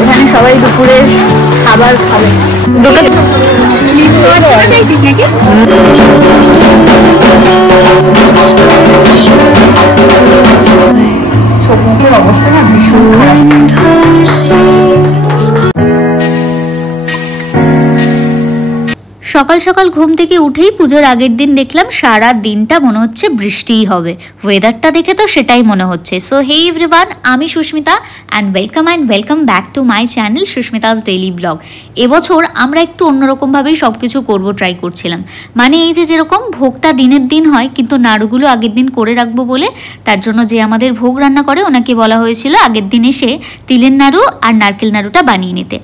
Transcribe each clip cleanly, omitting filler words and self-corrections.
এখানে সবাই দুপুরের খাবার খাবে। চাইছিস নাকি? চোখের অবস্থা না ভীষণ খারাপ। সকাল সকাল ঘুম থেকে উঠেই পুজোর আগের দিন দেখলাম সারা দিনটা মনে হচ্ছে বৃষ্টিই হবে, ওয়েদারটা দেখে তো সেটাই মনে হচ্ছে। সো হে এভরিওয়ান, আমি Susmita and welcome back to my channel Susmita's daily blog. এবছর আমরা একটু অন্যরকমভাবেই সব কিছু করবো ট্রাই করছিলাম। মানে এই যে যেরকম ভোগটা দিনের দিন হয় কিন্তু নাড়ুগুলো আগের দিন করে রাখবো বলে, তার জন্য যে আমাদের ভোগ রান্না করে ওনাকে বলা হয়েছিল আগের দিন এসে তিলের নাড়ু আর নারকেল নাড়ুটা বানিয়ে নিতে।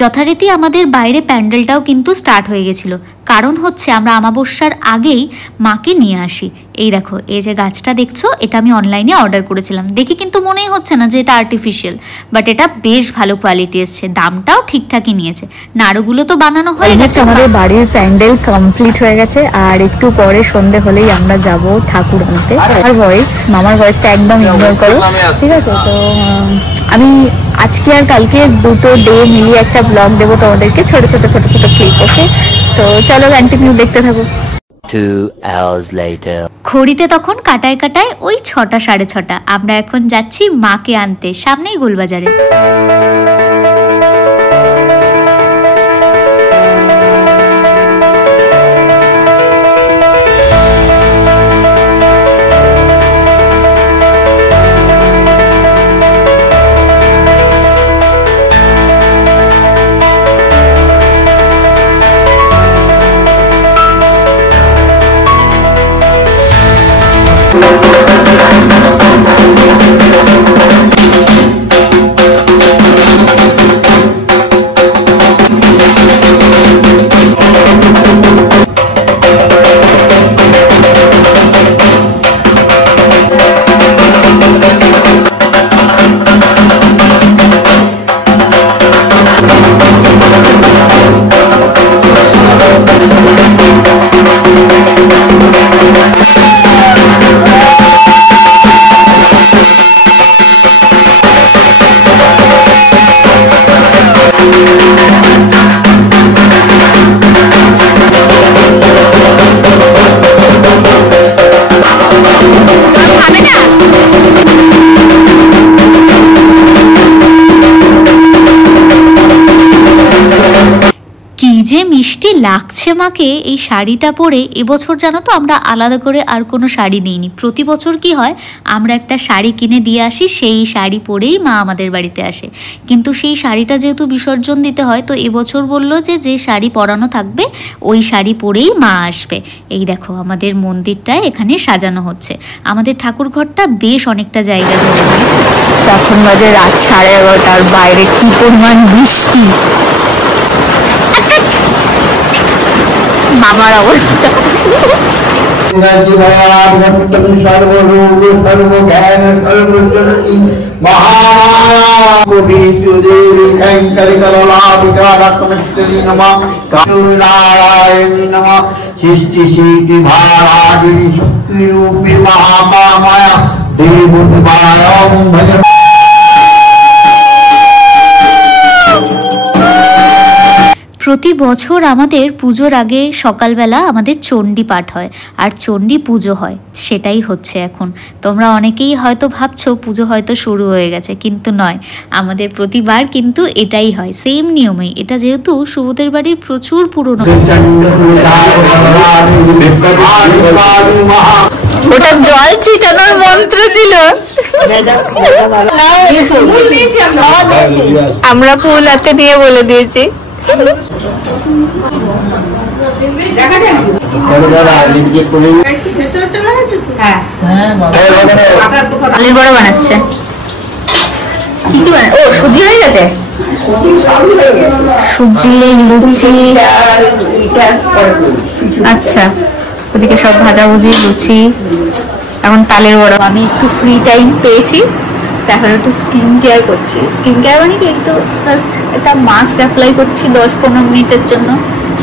যথারীতি আমাদের বাইরে প্যান্ডেলটাও কিন্তু স্টার্ট হয়ে গেছিলো, কারণ হচ্ছে আমরা অমাবস্যার আগেই মাকে নিয়ে আসি। এই দেখো, এই যে গাছটা দেখছো, এটা আমি অনলাইনে অর্ডার করেছিলাম। দেখে কিন্তু মনেই হচ্ছে না যে এটা আর্টিফিশিয়াল, বাট এটা বেশ ভালো কোয়ালিটি এসছে, দামটাও ঠিকঠাকই নিয়েছে। নাড়ুগুলো তো বানানো হয়ে গেছে, আমাদের বাড়ির প্যান্ডেল কমপ্লিট হয়ে গেছে, আর একটু পরে সন্ধে হলেই আমরা যাব ঠাকুর আনতে। আমার মামার ভয়েসটা একদম ইগনোর করো, ঠিক আছে? তো আমি আজকে আর কালকে দুটো ডে মিলিয়ে একটা ব্লগ দেবো তোমাদেরকে, ছোট ছোট ক্লিপ। ওকে, তো চলো কন্টিনিউ দেখতে থাকো। 2 hours later. ঘড়িতে তখন কাটায় ওই 6টা 6:30। আমরা এখন যাচ্ছি মাকে আনতে, সামনেই গোলবাজারে। যে মিষ্টি লাগছে মাকে এই শাড়িটা পরে। এবছর জানো তো আমরা আলাদা করে আর কোনো শাড়ি নিইনি। প্রতি বছর কি হয়, আমরা একটা শাড়ি কিনে দিয়ে আসি, সেই শাড়ি পরেই মা আমাদের বাড়িতে আসে। কিন্তু সেই শাড়িটা যেহেতু বিসর্জন দিতে হয়, তো এবছর বললো যে যে শাড়ি পরানো থাকবে ওই শাড়ি পরেই মা আসবে। এই দেখো আমাদের মন্দিরটায় এখানে সাজানো হচ্ছে। আমাদের ঠাকুর ঘরটা বেশ অনেকটা জায়গা ধরে। তখন বাজে রাত 11:30, বাইরে কি পরিমাণ বৃষ্টি, মামার অবস্থা। প্রতি বছর আমাদের পুজোর আগে সকালবেলা আমাদের চণ্ডী পাঠ হয় আর চণ্ডী পুজো হয়, সেটাই হচ্ছে এখন। তোমরা অনেকেই হয়তো ভাবছো পুজো হয়তো শুরু হয়ে গেছে, কিন্তু নয়, আমাদের প্রতিবার কিন্তু এটাই হয়, সেম নিয়মেই। এটা যেহেতু সুবোধের বাড়ির প্রচুর পুরনো। ওটা জল ছিটানোর মন্ত্র ছিল। আমরা ফুল হাতে দিয়ে বলে দিয়েছি। আলুর বড়া বানাচ্ছে। কি কি বানাচ্ছে? ও সুজি হয়ে গেছে, সুজি লুচি। আচ্ছা, ওদিকে সব ভাজাভুজি, লুচি, এখন তালের বড়া। আমি একটু ফ্রি টাইম পেয়েছি, এখন একটু স্কিন কেয়ার করছি। স্কিন কেয়ার মানে কি, একটু জাস্ট একটা মাস্ক অ্যাপ্লাই করছি 10-15 মিনিটের জন্য।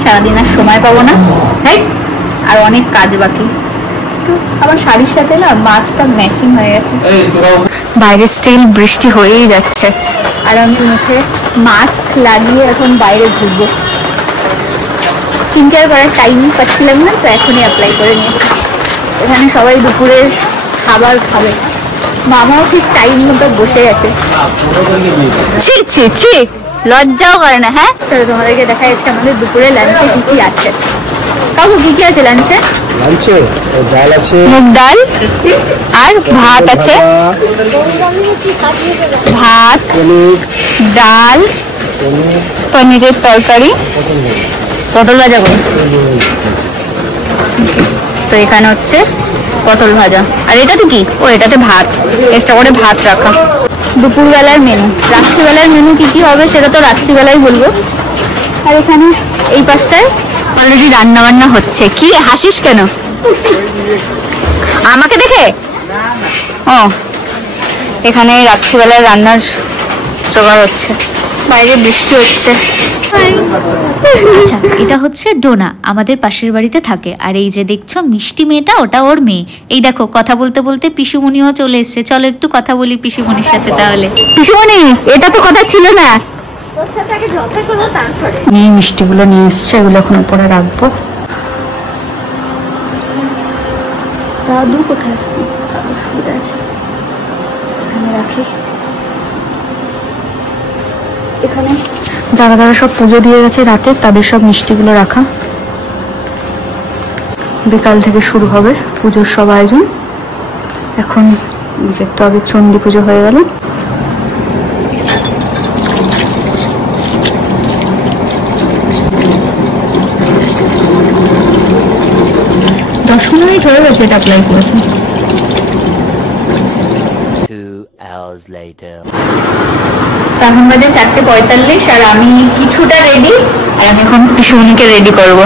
সারাদিন আর সময় পাবো না, রাইট? আর অনেক কাজ বাকি। তো আমার শাড়ির সাথে না মাস্কটা ম্যাচিং হয়ে গেছে। বাইরে স্টিল বৃষ্টি হয়েই যাচ্ছে আর আমি মুখে মাস্ক লাগিয়ে এখন বাইরে ঘুরবো। স্কিন কেয়ার করার টাইমই পাচ্ছিলাম না, তো এখনই অ্যাপ্লাই করে নিয়েছি। এখানে সবাই দুপুরের খাবার খাবে, মামাও ঠিক টাইম মতো বসে গেছে। ছি ছি ছি, লজ্জাও করে না। হ্যাঁ চলো তোমাদেরকে দেখা যাচ্ছে আমাদের দুপুরে লাঞ্চে কি কি আছে। কাকু কি কি আছে লাঞ্চে? লাঞ্চে ডাল আছে, মুগ ডাল আর ভাত আছে, ভাত, ডাল, পনিরের তরকারি, পটল ভাজা করুন। তো এখানে হচ্ছে পটল ভাজা, আর এটাতে কি? ও এটাতে ভাত, এক্সট্রা করে ভাত রাখা। দুপুরবেলার মেনু, রাত্রিবেলার মেনু কি কি হবে সেটা তো রাত্রিবেলায় বলবো। আর এখানে এই পাশটায় অলরেডি রান্না বান্না হচ্ছে। কি হাসিস কেন আমাকে দেখে? ও এখানে রাত্রিবেলায় রান্নার জোগাড় হচ্ছে, বাইরে বৃষ্টি হচ্ছে। আচ্ছা, এটা হচ্ছে ডোনা, আমাদের পাশের বাড়িতে থাকে। আর এই যে দেখছো মিষ্টি মেয়েটা, ওটা ওর মেয়ে। এই দেখো কথা বলতে বলতে পিসুমণিও চলে এসছে। চলো একটু কথা বলি পিসুমণির সাথে। তাহলে পিসুমণি, এটা তো কথা ছিল না। এই মিষ্টিগুলো নিয়ে এসছে, এগুলো এখন উপরে রাখবো। দাদু কোথায়? আছে, এখানে রাখি। এখানে যারা যারা সব পুজো দিয়ে গেছে রাতে, তাদের সব মিষ্টিগুলো রাখা। বিকাল থেকে শুরু হবে পুজোর সব আয়োজন। এখন একটু আগে চণ্ডী পুজো হয়ে গেল। দশ মিনিট হয়ে গেছে এটা অ্যাপ্লাই করেছে। 2 hours later. এখন বাজে 4:45 আর আমি কিছুটা রেডি, আর আমি এখন পিসুমণিকে রেডি করবো।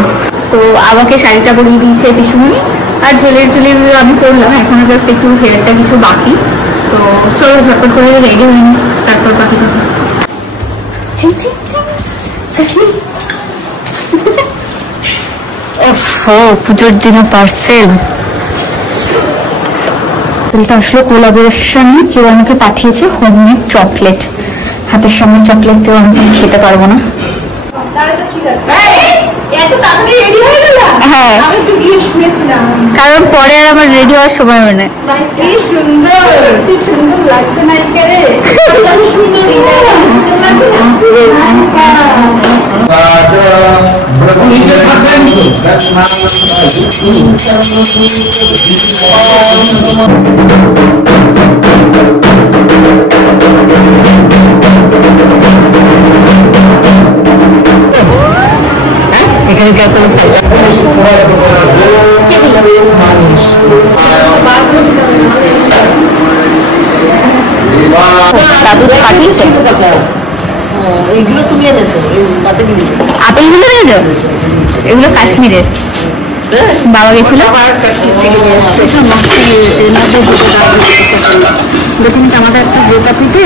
সো আমাকে শাড়িটা পরিয়ে দিয়েছে পিসুমণি, আর জুয়েলারি আমি করলাম। এখনো জাস্ট একটু হেয়ারটা কিছু বাকি। তো চলো ঝটপট করে রেডি হয়ে নি, তারপর বাকি কথা। ও পুজোর দিনে পার্সেল আসলো কোলাবোরেশন। কেউ আমাকে পাঠিয়েছে হোমমেড চকলেট। হাতের সামনে চকলেট কেউ আমি খেতে পারবো না। হ্যাঁ, কারণ পরে আর আমার রেডি হওয়ার সময় হয় না। এখানে দাদু পাঠিয়েছে এইগুলো, তুমি আপেলগুলো দিয়েছো? এগুলো কাশ্মীরের, বাবা গেছিল আমাদের একটা গোটা পিঠে।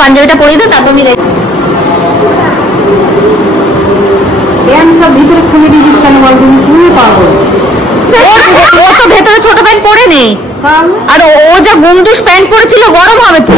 পাঞ্জাবিটা পরিয়ে দাও, তারপর আমি সব ভিতরে খুলে দিয়েছিস কেন বল? তুমি কি পাবো? ও তো ভেতরে ছোট প্যান্ট পরে নেই। আর ও যা গুমদুস প্যান্ট পরেছিল গরম হবে তো।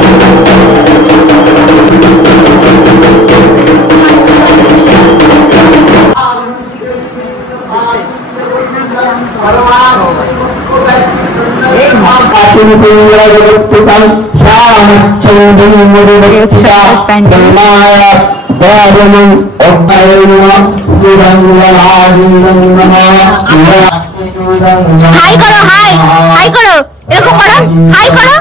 হাই করো, হাই হাই করো, এরকম করো, হাই করো।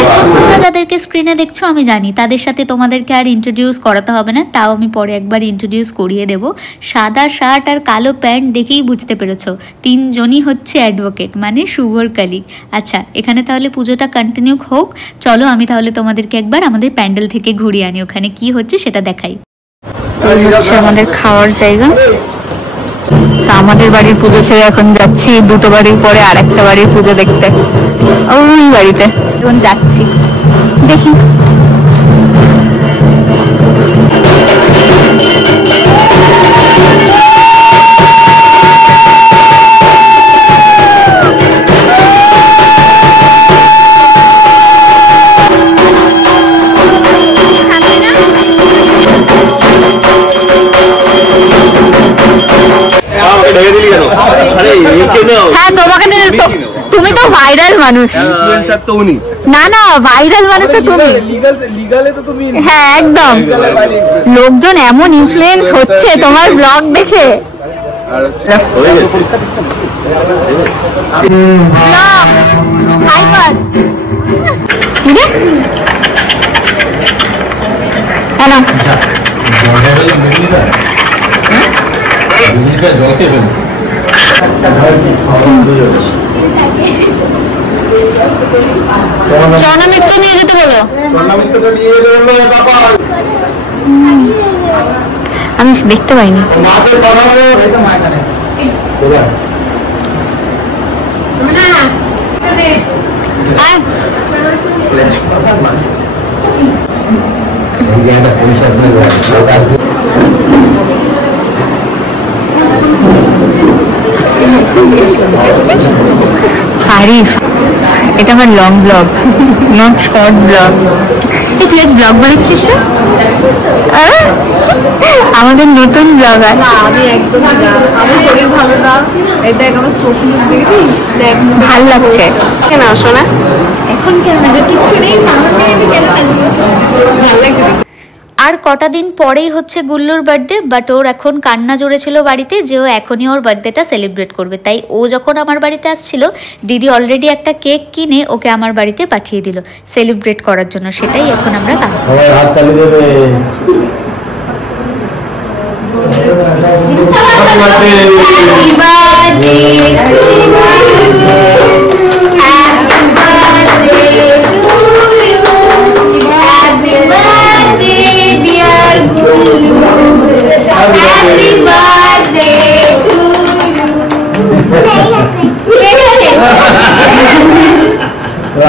এখন তোমরা যাদেরকে স্ক্রিনে দেখছো আমি জানি তাদের সাথে তোমাদেরকে আর ইন্ট্রোডিউস করাতে হবে না, তাও আমি পরে একবার ইন্ট্রোডিউস করিয়ে দেব। সাদা শার্ট আর কালো প্যান্ট দেখেই বুঝতে পেরেছো তিনজনই হচ্ছে অ্যাডভোকেট, মানে শুভর কলিগ। আচ্ছা, এখানে তাহলে পুজোটা কন্টিনিউ হোক। চলো আমি তাহলে তোমাদেরকে একবার আমাদের প্যান্ডেল থেকে ঘুরিয়ে আনি, ওখানে কি হচ্ছে সেটা দেখাই। এই হচ্ছে আমাদের খাওয়ার জায়গা। তা আমাদের বাড়ির পুজো ছেড়ে এখন যাচ্ছি দুটো বাড়ির পরে আর একটা বাড়ির পুজো দেখতে, ওই বাড়িতে এখন যাচ্ছি, দেখি। হ্যাঁ তোমাকে তুমি তো ভাইরাল মানুষ। না না, ভাইরাল মানুষ তো তুমি। হ্যাঁ একদম, লোকজন এমন ইনফ্লুয়েন্স হচ্ছে তোমার ব্লগ দেখে। চনা মিষ্টি নিয়ে যেতে বলো। আমি দেখতে পাইনি। আরিফ, এটা আমার long blog, not short blog. তুই আজ ব্লগ বানাচ্ছিস না? আমাদের নতুন ব্লগার। আমি একদম আমার শরীর ভালো না, এই দেখ আমার চোখ মুখ দেখছিস, দেখ ভালো লাগছে কেন? আসো না এখন, কেন না কিচ্ছু নেই সামনে, আমি কেন ভালো লাগছে। আর কটা দিন পরেই হচ্ছে গুল্লুর বার্থডে, বাট ওর এখন কান্না জড়েছিল বাড়িতে যে ও এখনই ওর বার্থডেটা সেলিব্রেট করবে। তাই ও যখন আমার বাড়িতে আসছিল, দিদি অলরেডি একটা কেক কিনে ওকে আমার বাড়িতে পাঠিয়ে দিল সেলিব্রেট করার জন্য। সেটাই এখন আমরা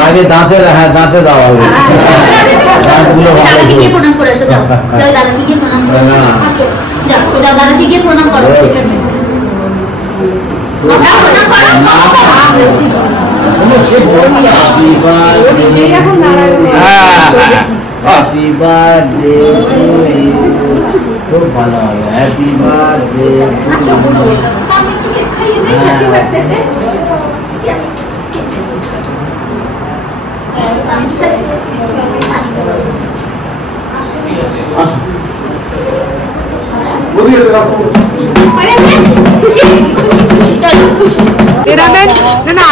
আগে দাঁতে, হ্যাঁ দাঁতে দাও আগে, দাঁতগুলো ভালো করে প্রণাম করে আসো। যাও যাও, দাদাকে গিয়ে প্রণাম করে আসো। যাও যাও, দাদাকে গিয়ে প্রণাম করো। হ্যাপি বার্থডে টু ইউ, খুব ভালো হবে। Happy birthday. আচ্ছা বলো, আমি একটু কেক খাইয়ে দেই। Happy birthday.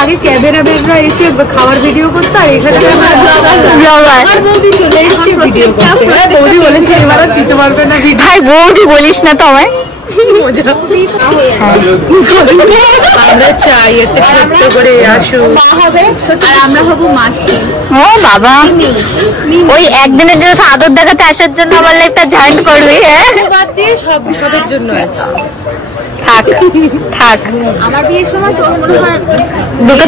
আগে ক্যামেরাম্যানরা এসে খাবার ভিডিও করতো, আর এখানে চলে এসেছি ভিডিও করতে। বৌদি বলেছে এবার আর দিতে পারবে না ভিডিও। ভাই বৌদি বলিস না তো আমায়। আমরা চাই একটা ছোট্ট করে আসুক, আর আমরা হবো মাসি। ও বাবা, ওই একদিনের জন্য আদর দেখাতে আসার জন্য আমার একটা ঝান্ড করবি। হ্যাঁ সবের জন্য আছে, থাক থাক। আমার বিয়ের সময় তোর মনে হয় দুটো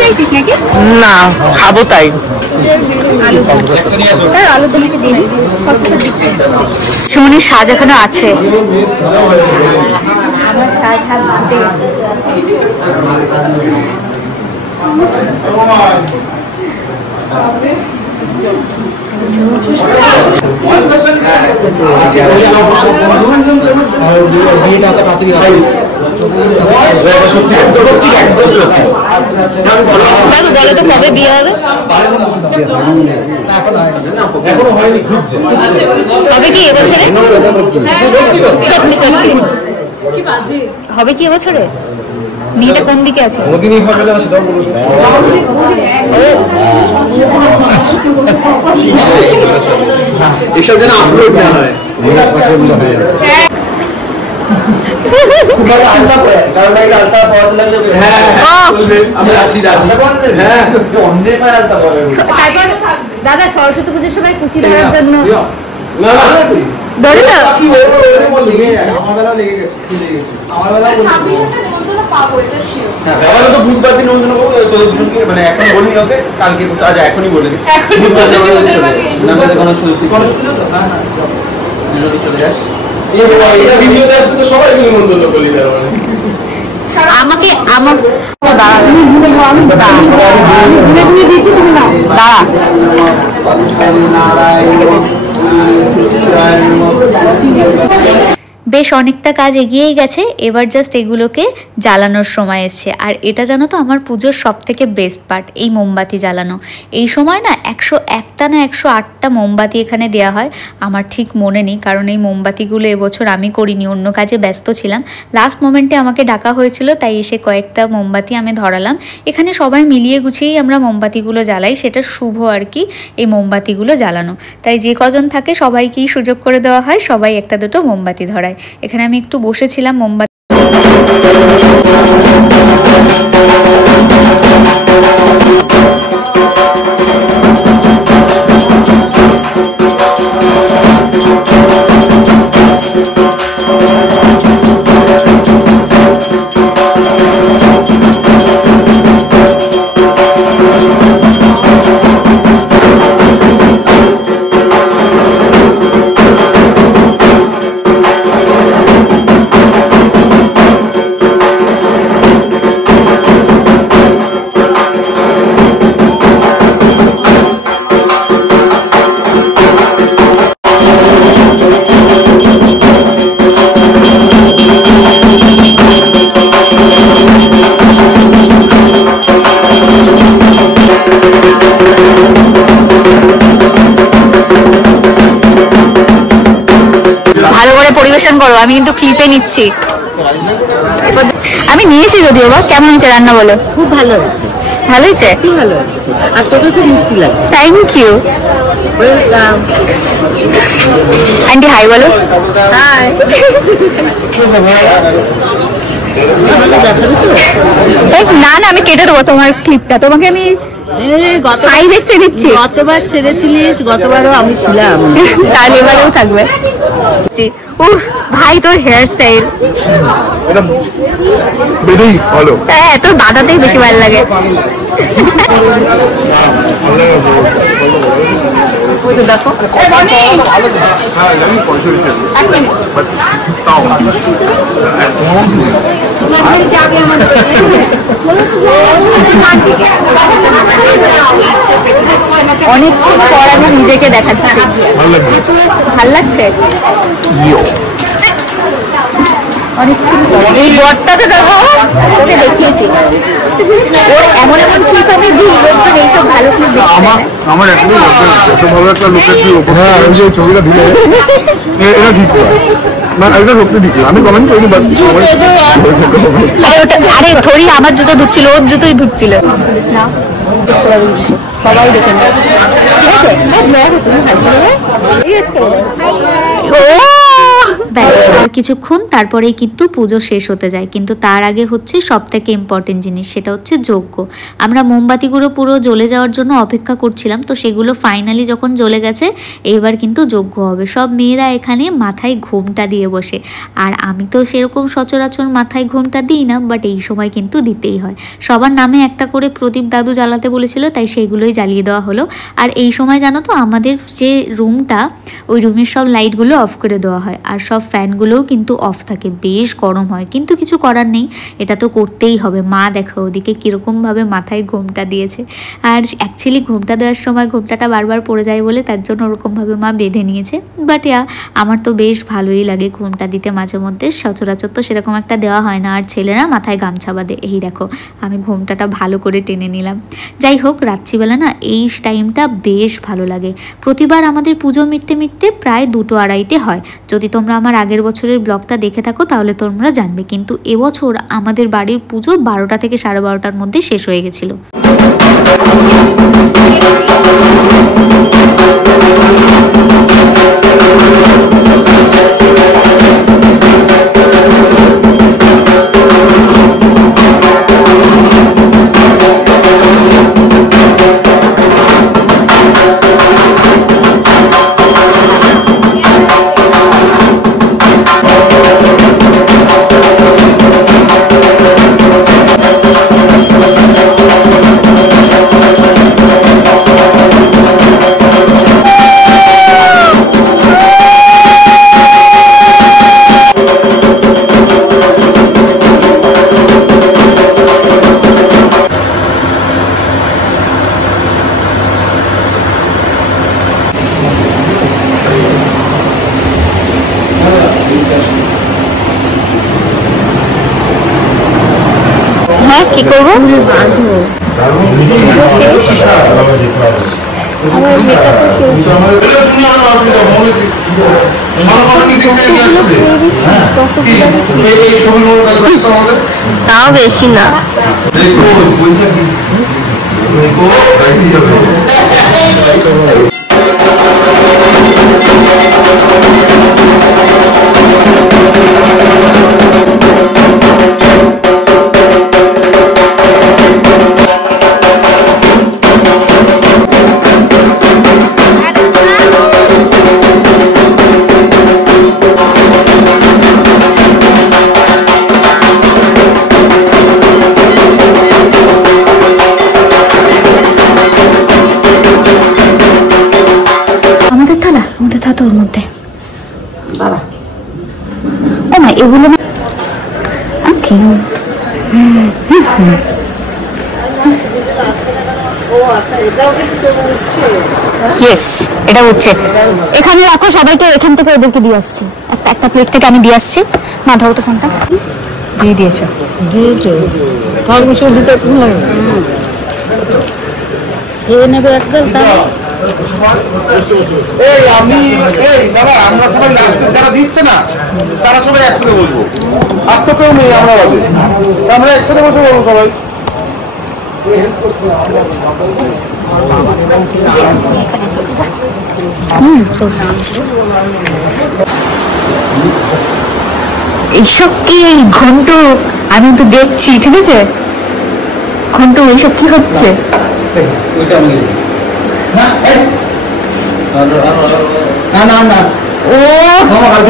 চাইছিস নাকি? না, খাবো তাই। সুমনির সাজ এখনো আছে। আমার সাজ হাত ভাঙতে গেছে। বলো তো কবে বিয়ে হবে? হবে কি এবছরে? সত্যি সত্যি হবে কি এবছরে? মেয়েটা কোন দিকে আছে? এসব যেন আপলোড না হয়। দাদা সরস্বতী পুজোর সময় কুচি ধরার জন্য বুধবার দিন মানে এখন বলি ওকে কালকে আজ এখনই বলে দিই চলে যাস সবাই নিমন্ত্রণ করলি আমাকে আমার বেশ অনেকটা কাজ এগিয়েই গেছে, এবার জাস্ট এগুলোকে জ্বালানোর সময় এসছে। আর এটা জানো তো আমার পুজোর সব থেকে বেস্ট পার্ট, এই মোমবাতি জ্বালানো। এই সময় না 101টা না 108টা মোমবাতি এখানে দেওয়া হয়, আমার ঠিক মনে নেই, কারণ এই মোমবাতিগুলো এবছর আমি করিনি, অন্য কাজে ব্যস্ত ছিলাম। লাস্ট মোমেন্টে আমাকে ডাকা হয়েছিল, তাই এসে কয়েকটা মোমবাতি আমি ধরালাম। এখানে সবাই মিলিয়ে গুছিয়েই আমরা মোমবাতিগুলো জ্বালাই, সেটা শুভ আর কি এই মোমবাতিগুলো জ্বালানো। তাই যে কজন থাকে সবাইকেই সুযোগ করে দেওয়া হয়, সবাই একটা দুটো মোমবাতি ধরায়। এখানে আমি একটু বসেছিলাম মোমবাতি পরিবেশন করো, আমি কিন্তু ক্লিপে নিচ্ছি। আমি নিয়েছি যদিও বা। কেমন হয়েছে রান্না বলো? খুব ভালো হয়েছে। ভালো হয়েছে? খুব ভালো হয়েছে। আর তোকে খুব মিষ্টি লাগছে। Thank you. আন্টি হাই বলো। হাই। না না আমি কেটে দেবো তোমার ক্লিপটা, তোমাকে আমি গতবার ছেড়েছিলিস, গতবারও আমি ছিলাম, তাহলে এবারেও থাকবে। ভাই তোর হেয়ার স্টাইল হ্যাঁ তোর দাদাতেই বেশি ভালো লাগে। দেখো অনেকক্ষণ পর আমি নিজেকে দেখাচ্ছি, ভাল লাগছে অনেকক্ষণ পর। এই বরটাকে দেখো, ওকে দেখিয়েছি, ওর এমন এমন ক্লিপ আমি দিই, লোকজন এইসব ভালো ক্লিপ দেখি। আমার এত ভালো একটা লোকের কি হ্যাঁ ওই যে ছবিটা দিলে এটা ঠিক না, এটা সত্যি ঠিক। আমি কমেন্ট করিনি, আরে থরি আমার জুতো ধুচ্ছিল, ওর জুতোই ধুচ্ছিল না, সবাই দেখে নেয় ঠিক আছে। ও আর কিছুক্ষণ তারপরেই কিন্তু পুজো শেষ হতে যায়, কিন্তু তার আগে হচ্ছে সব থেকে ইম্পর্টেন্ট জিনিস, সেটা হচ্ছে যজ্ঞ। আমরা মোমবাতিগুলো পুরো জ্বলে যাওয়ার জন্য অপেক্ষা করছিলাম, তো সেগুলো ফাইনালি যখন জ্বলে গেছে এবার কিন্তু যজ্ঞ হবে। সব মেয়েরা এখানে মাথায় ঘোমটা দিয়ে বসে, আর আমি তো সেরকম সচরাচর মাথায় ঘোমটা দিই না, বাট এই সময় কিন্তু দিতেই হয়। সবার নামে একটা করে প্রদীপ দাদু জ্বালাতে বলেছিল, তাই সেইগুলোই জ্বালিয়ে দেওয়া হলো। আর এই সময় জানো তো আমাদের যে রুমটা, ওই রুমের সব লাইটগুলো অফ করে দেওয়া হয়, আর সব ফ্যানগুলো ফ্যানগুলোও কিন্তু অফ থাকে, বেশ গরম হয়, কিন্তু কিছু করার নেই, এটা তো করতেই হবে। মা দেখো ওদিকে কীরকমভাবে মাথায় ঘোমটা দিয়েছে, আর অ্যাকচুয়ালি ঘোমটা দেওয়ার সময় ঘোমটাটা বারবার পড়ে যায় বলে তার জন্য ওরকমভাবে মা বেঁধে নিয়েছে। বাট আমার তো বেশ ভালোই লাগে ঘোমটা দিতে মাঝে মধ্যে, সচরাচর তো সেরকম একটা দেওয়া হয় না। আর ছেলেরা মাথায় গামছা বাঁধে, এই দেখো আমি ঘোমটাটা ভালো করে টেনে নিলাম। যাই হোক, রাত্রিবেলা না এই টাইমটা বেশ ভালো লাগে। প্রতিবার আমাদের পুজো মিটতে মিটতে প্রায় 2-2:30 হয়। যদি তোমরা আমার আগের বছরের ব্লগটা দেখে থাকো তাহলে তোমরা জানবে, কিন্তু এবছর আমাদের বাড়ির পুজো 12টা থেকে 12:30টার মধ্যে শেষ হয়ে গেছিলো। কি করবো? তাও বেশি না। তোর মধ্যে ও না এগুলো এটা উঠছে। এখানে রাখো, সবাইকে এখান থেকে ওদেরকে দিয়ে আসছি, একটা প্লেট থেকে আমি দিয়ে আসছি। মা ধরো তো ফোনটা। দিয়ে দিয়েছো? দিয়েছো। নেবে একদম। আমরা সবাই যারা দিচ্ছে না তারা সবাই একসাথে বলবো, আর তো কেউ নেই, আমরা বাজে আমরা একসাথে বসে বলবো সবাই। এইসব কি ঘন্টু? আমি তো দেখছি, ঠিক আছে ঘন্টু, এইসব কি হচ্ছে? ও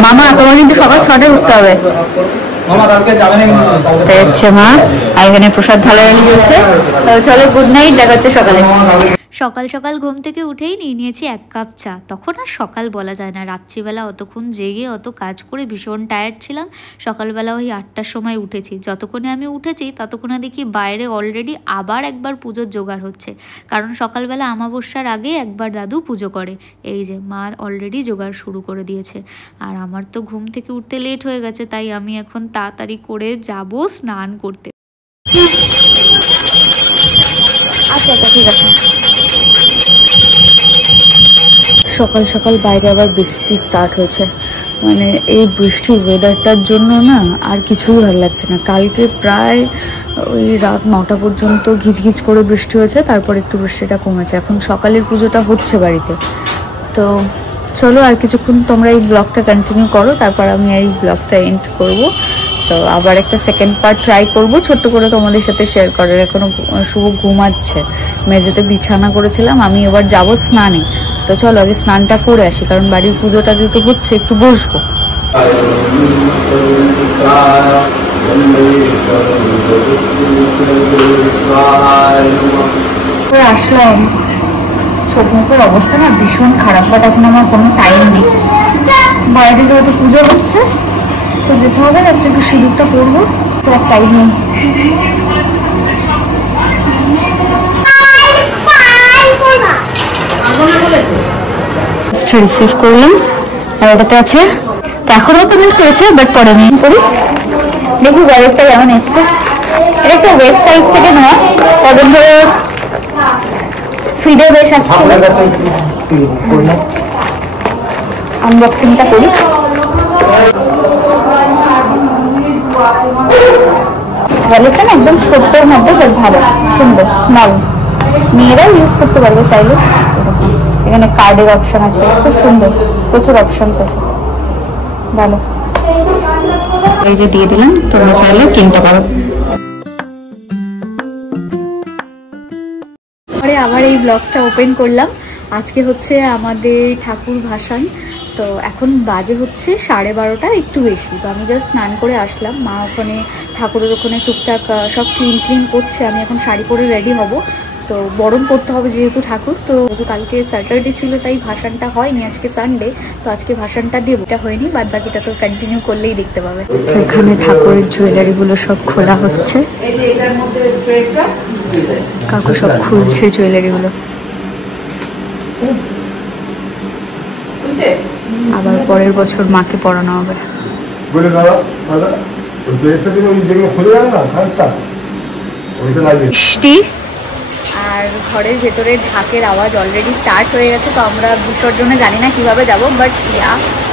মামা, তোমার কিন্তু সকাল 6টায় উঠতে হবে। মা আর এখানে প্রসাদ ঢালাঢালি হচ্ছে। চলো, গুড নাইট, দেখা হচ্ছে সকালে। সকাল সকাল ঘুম থেকে উঠেই নিয়েছি 1 কাপ চা। তখন আর সকাল বলা যায় না, রাত্রিবেলা অতক্ষণ জেগে অত কাজ করে ভীষণ টায়ার্ড ছিলাম। সকালবেলা ওই 8টার সময় উঠেছি। যতক্ষণে আমি উঠেছি ততক্ষণে দেখি বাইরে অলরেডি আবার একবার পুজোর জোগাড় হচ্ছে, কারণ সকালবেলা আমাবস্যার আগে একবার দাদু পুজো করে। এই যে মা অলরেডি জোগাড় শুরু করে দিয়েছে। আর আমার তো ঘুম থেকে উঠতে লেট হয়ে গেছে, তাই আমি এখন তাড়াতাড়ি করে যাব স্নান করতে। আচ্ছা ঠিক আছে। সকাল সকাল বাইরে আবার বৃষ্টি স্টার্ট হয়েছে, মানে এই বৃষ্টির ওয়েদারটার জন্য না আর কিছুই ভালো লাগছে না। কালকে প্রায় ওই রাত 9টা পর্যন্ত ঘিচঘিচ করে বৃষ্টি হয়েছে, তারপর একটু বৃষ্টিটা কমেছে। এখন সকালের পুজোটা হচ্ছে বাড়িতে। তো চলো আর কিছুক্ষণ তোমরা এই ব্লগটা কন্টিনিউ করো, তারপর আমি এই ব্লগটা এন্ড করব। তো আবার একটা সেকেন্ড পার্ট ট্রাই করব ছোট্ট করে তোমাদের সাথে শেয়ার করার। এখনো শুভ ঘুমাচ্ছে, মেঝেতে বিছানা করেছিলাম, আমি এবার যাবো স্নানে। তো চলো আগে স্নানটা করে আসি, কারণ বাড়ির পুজোটা যেহেতু হচ্ছে একটু বসবো। আসলাম, চোখ মুখের অবস্থা না ভীষণ খারাপ, বাট এখন আমার কোনো টাইম নেই। বাইরে যেহেতু পুজো হচ্ছে তো যেতে হবে, জাস্ট একটু সিঁদুরটা করবো, তো আর টাইম নেই। রিসিভ করলাম আর ওটাতে আছে, তো এখনও পেমেন্ট করেছে বাট পরে আমি করি। দেখি ওয়ালেটটা কেমন এসছে। এটা একটা ওয়েবসাইট থেকে নেওয়া, কদিন ধরে ফিডে বেশ আসছিল। আনবক্সিংটা করি। ওয়ালেটটা না একদম ছোট্টর মধ্যে বেশ ভালো, সুন্দর, স্মল, মেয়েরাও ইউজ করতে পারবে চাইলে। এখানে কার্ডের অপশন আছে, খুব সুন্দর, প্রচুর অপশনস আছে, ভালো। এই যে দিয়ে দিলাম, তোমরা চাইলে কিনতে পারো। পরে আবার এই ব্লগটা ওপেন করলাম। আজকে হচ্ছে আমাদের ঠাকুর ভাসান, তো এখন বাজে হচ্ছে 12:30, একটু বেশি। তো আমি জাস্ট স্নান করে আসলাম, মা ওখানে ঠাকুরের ওখানে টুকটাক সব ক্লিন করছে। আমি এখন শাড়ি পরে রেডি হব, তো বরণ করতে হবে যেহেতু ঠাকুর। তো কালকে স্যাটারডে ছিল তাই ভাসানটা হয়নি, আজকে সানডে, তো আজকে ভাসানটা দেবো। এটা হয়নি, বাদ বাকিটা তো কন্টিনিউ করলেই দেখতে পাবে। এখানে ঠাকুরের জুয়েলারিগুলো সব খোলা হচ্ছে, কাকু সব খুলছে জুয়েলারিগুলো। আবার পরের বছর মাকে পরানো হবে। বৃষ্টি আর ঘরের ভেতরে ঢাকের আওয়াজ অলরেডি স্টার্ট হয়ে গেছে। তো আমরা বিসর্জনে জানি না কিভাবে যাব, বাট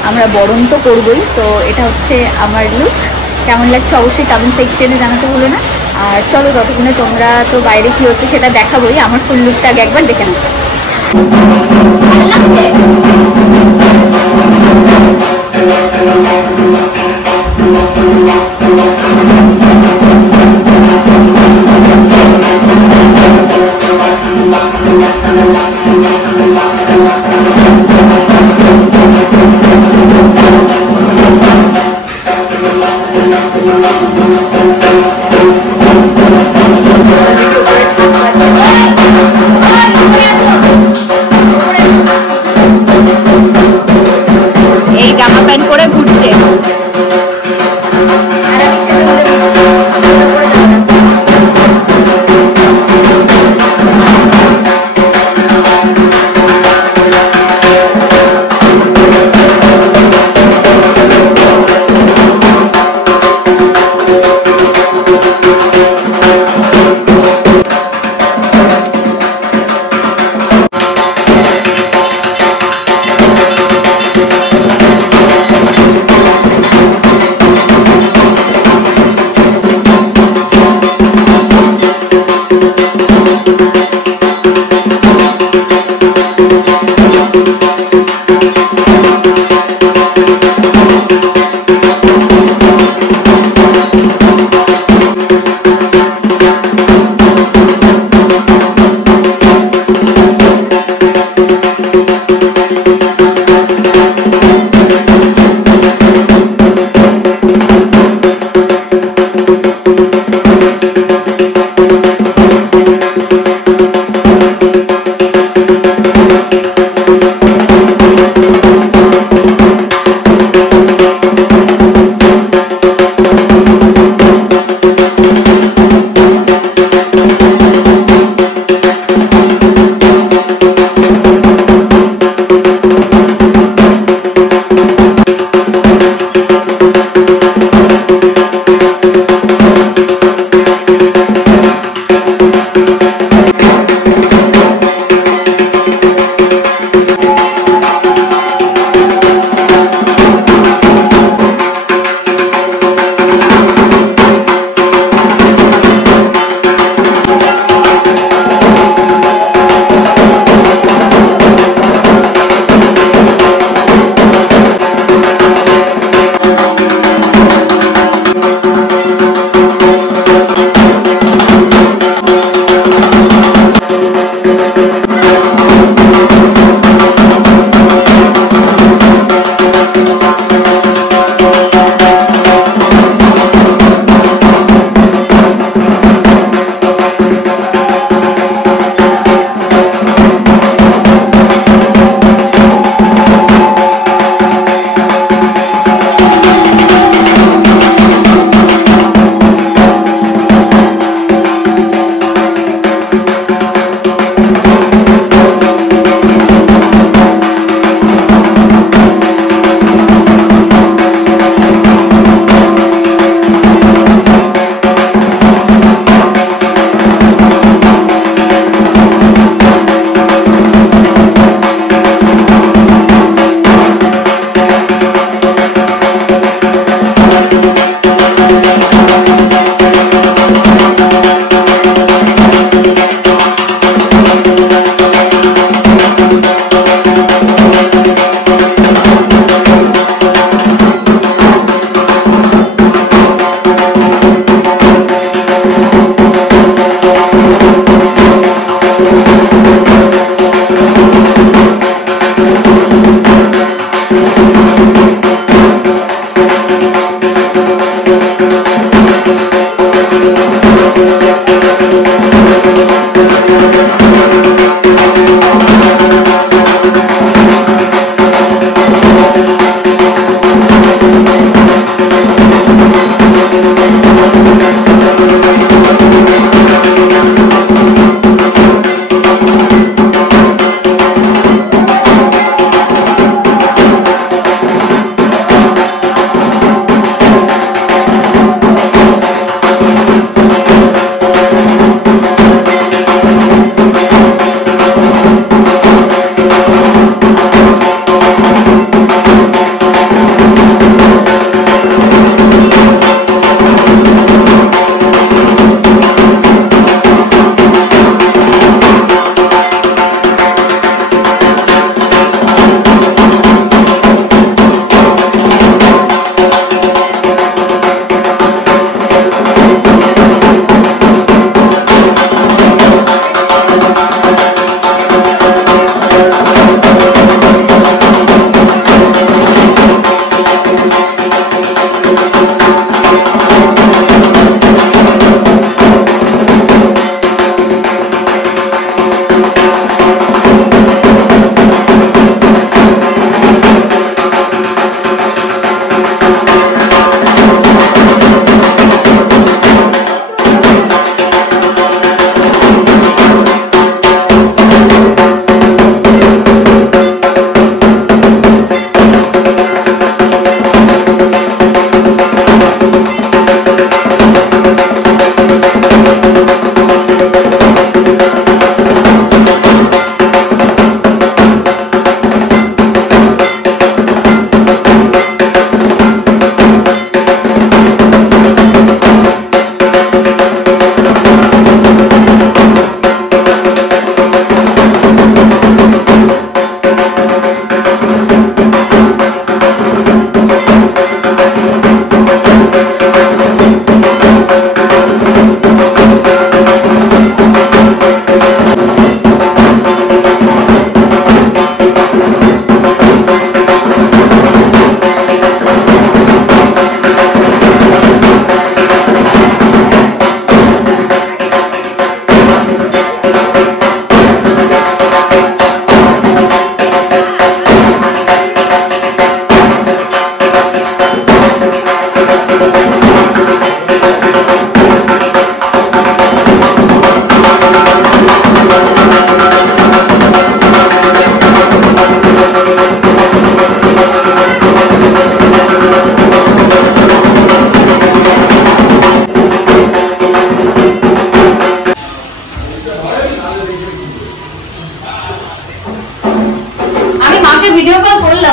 আমরা বরণ তো করবোই। তো এটা হচ্ছে আমার লুক, কেমন লাগছে অবশ্যই কমেন্ট সেকশনে জানাতে ভুলো না। আর চলো ততক্ষণে তোমরা তো বাইরে কি হচ্ছে সেটা দেখাবোই, আমার ফুল লুকটা আগে একবার দেখে নাও। এই জামা প্যান্ট পরে ঘুরছে।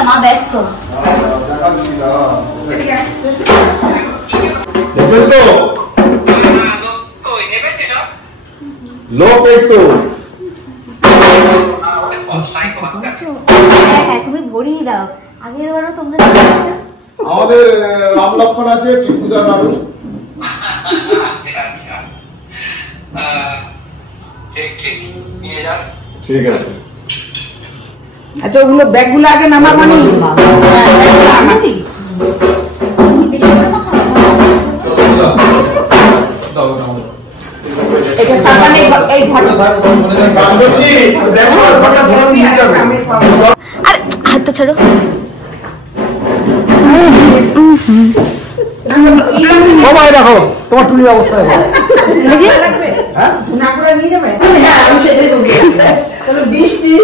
মা ব্যস্ত। তুমি ভরিয়ে দাও, আগের বারও তোমরা আমাদের রাম লক্ষণ আছে, টিপুদার নাড়ু। ঠিক আছে। আচ্ছা ওগুলো ব্যাগগুলো আগে নামাবানি। এটা সাবানে এই ঘরটা আর হাত ছাড়ো। ও ভাই দেখো তোমার টুনির অবস্থা দেখো। হ্যাঁ না করে নিয়ে যাবে। হ্যাঁ আমি সেটাই বলছি। তাহলে বৃষ্টি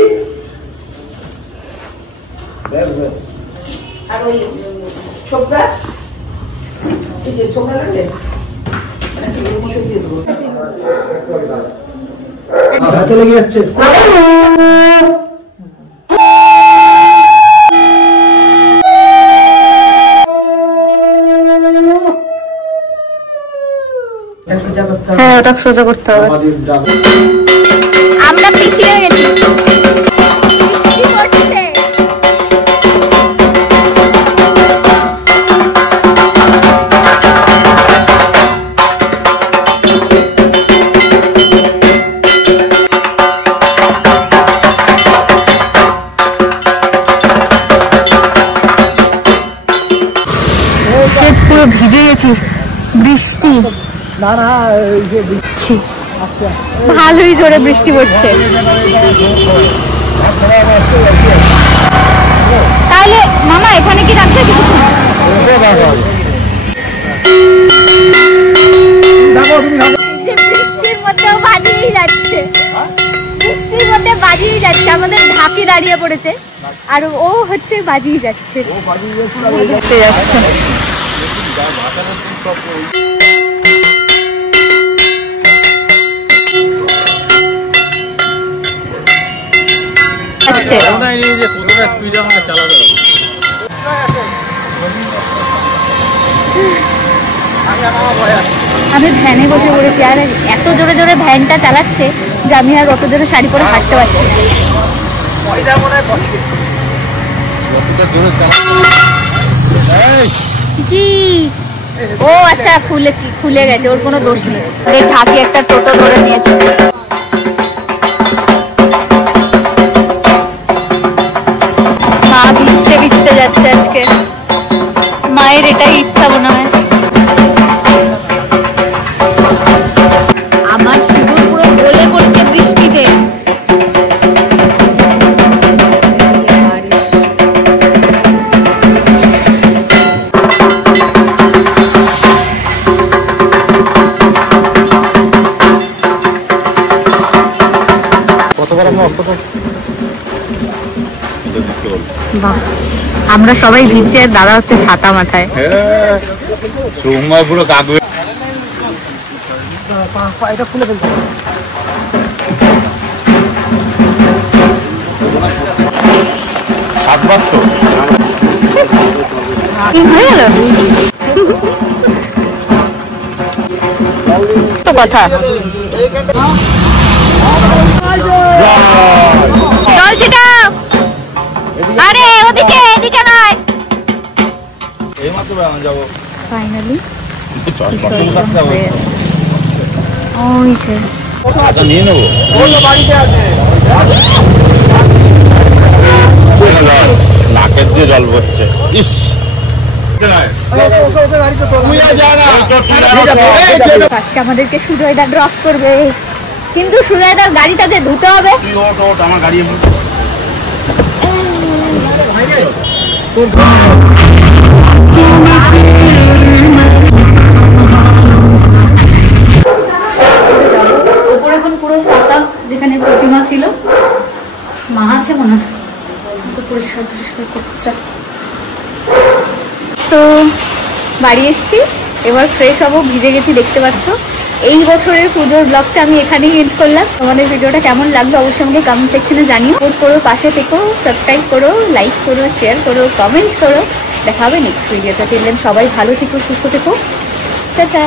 আর ওই ছোকরা এই যে ছোকরা লাগবে হাতে লেগে যাচ্ছে। হ্যাঁ ওটা সোজা করতে হবে। আমরা পিছিয়ে গেছি। পুরো ভিজে গেছি, বৃষ্টি না না ভালোই জোরে বৃষ্টি পড়ছে। দাঁড়িয়ে পড়েছে আর ও হচ্ছে বাজিয়ে যাচ্ছে যাচ্ছে আমি ভ্যানে বসে পড়েছি আর এত জোরে জোরে ভ্যানটা চালাচ্ছে যে আমি আর অত জোরে শাড়ি পরে হাঁটতে পারছি কি ও আচ্ছা খুলে গেছে ওর কোনো দোষ নেই ঢাকি একটা টোটো ধরে নিয়েছে মা ভিজতে ভিজতে যাচ্ছে আজকে মায়ের এটাই ইচ্ছা মনে হয় আমার সিঁদুর পুরো গলে পড়ছে বৃষ্টিতে আমরা সবাই ভিজছে দাদা হচ্ছে ছাতা মাথায় পুরো কাকবে এটা খুলে ফেলতে সাতবার তো কি হয়ে গেল তো কথা জল ছিটাও আরে ওদিকে এদিকে নয় এইমাত্র যাবো ফাইনালি ওই যে নিয়ে নেবো নাকের দিয়ে জল পড়ছে ইস আজকে আমাদেরকে সুজয়দা ড্রপ করবে কিন্তু সুজয়দার গাড়িটা যে ধুতে হবে আমার গাড়ি ওপরে এখন পুরো ফাঁকা যেখানে প্রতিমা ছিল মা আছে মনে হয় তো পরিষ্কার করছে তো বাড়ি এসছি এবার ফ্রেশ হবো ভিজে গেছি দেখতে পাচ্ছ এই বছরের পুজোর ব্লগটা আমি এখানেই এন্ড করলাম তোমাদের ভিডিওটা কেমন লাগলো অবশ্যই আমাকে কমেন্ট সেকশনে জানিও সাপোর্ট করো পাশে থেকো সাবস্ক্রাইব করো লাইক করো শেয়ার করো কমেন্ট করো দেখা হবে নেক্সট ভিডিওতে সবাই ভালো থেকো সুস্থ থেকো টাটা।